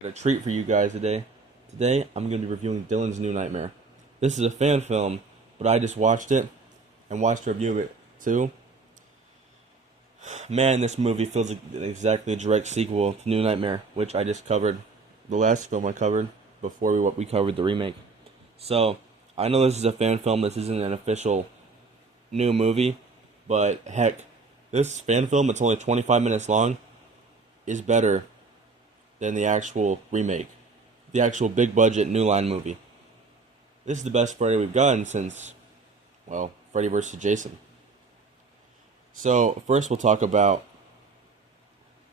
Got a treat for you guys today. Today, I'm going to be reviewing Dylan's New Nightmare. This is a fan film, but I just watched it and watched a review of it too. Man, this movie feels like exactly a direct sequel to New Nightmare, which I just covered. The last film I covered before we covered the remake. So, I know this is a fan film. This isn't an official new movie, but heck, this fan film, it's only 25 minutes long, is better than the actual remake, the actual big budget New Line movie. This is the best Freddy we've gotten since, well, Freddy vs. Jason. So first we'll talk about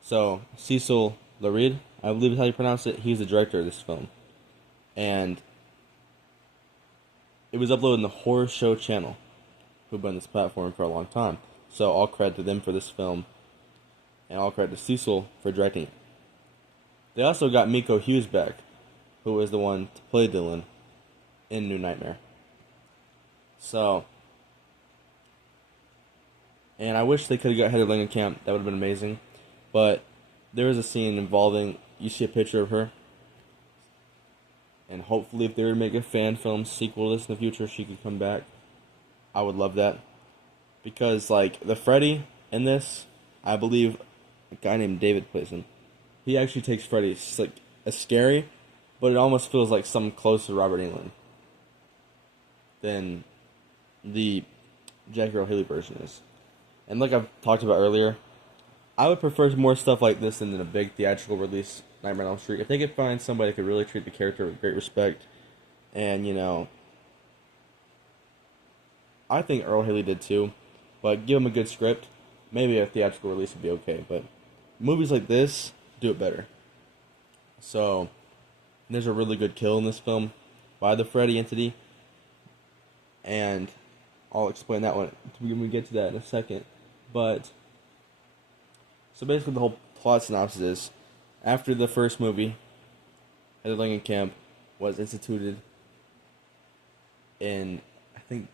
Cecil Larid, I believe is how you pronounce it. He's the director of this film, and it was uploaded on the Horror Show channel, who've been on this platform for a long time. So all credit to them for this film, and all credit to Cecil for directing it. They also got Miko Hughes back, who was the one to play Dylan in New Nightmare. So, and I wish they could have got Heather Langenkamp. That would have been amazing. But there is a scene involving, you see a picture of her, and hopefully if they were to make a fan film sequel to this in the future, she could come back. I would love that. Because, like, the Freddy in this, I believe a guy named David plays him. He actually takes Freddy. It's like a scary, but it almost feels like something close to Robert Englund than the Jackie Earle Haley version is. And like I've talked about earlier, I would prefer more stuff like this than a big theatrical release Nightmare on Elm Street. If they could find somebody that could really treat the character with great respect, and I think Earle Haley did too, but give him a good script, maybe a theatrical release would be okay. But movies like this do it better. So, there's a really good kill in this film by the Freddy entity, and I'll explain that one when we get to that in a second. But, so basically the whole plot synopsis is, after the first movie, Heather Langenkamp was instituted in, I think,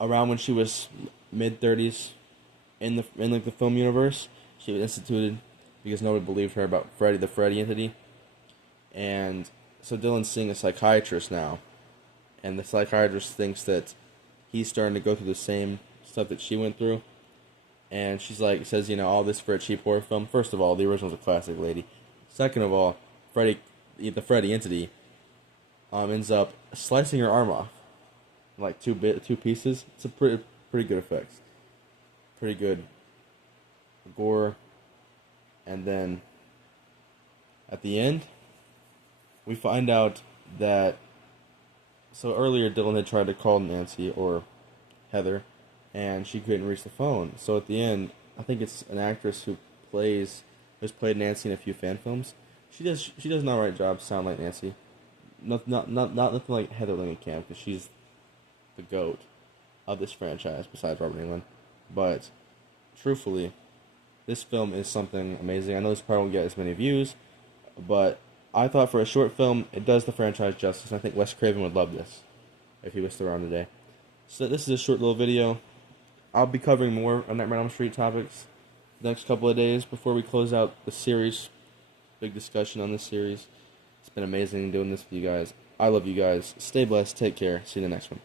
around when she was mid-30s in the film universe. She was instituted because nobody believed her about Freddy, the Freddy entity. And so Dylan's seeing a psychiatrist now, and the psychiatrist thinks that he's starting to go through the same stuff that she went through. And she's like, says, all this for a cheap horror film. First of all, the original's a classic, lady. Second of all, the Freddy entity, ends up slicing her arm off, like two pieces. It's a pretty good effect, pretty good gore. And then at the end, we find out that, so earlier Dylan had tried to call Nancy or Heather, and she couldn't reach the phone. So at the end, I think it's an actress who's played Nancy in a few fan films. She does an alright job, sound like Nancy. Not nothing like Heather Langenkamp, because she's the GOAT of this franchise besides Robert Englund. But truthfully, this film is something amazing. I know this probably won't get as many views, but I thought for a short film, it does the franchise justice. I think Wes Craven would love this if he was still around today. So this is a short little video. I'll be covering more on Nightmare on Elm Street topics the next couple of days before we close out the series. Big discussion on this series. It's been amazing doing this with you guys. I love you guys. Stay blessed. Take care. See you in the next one.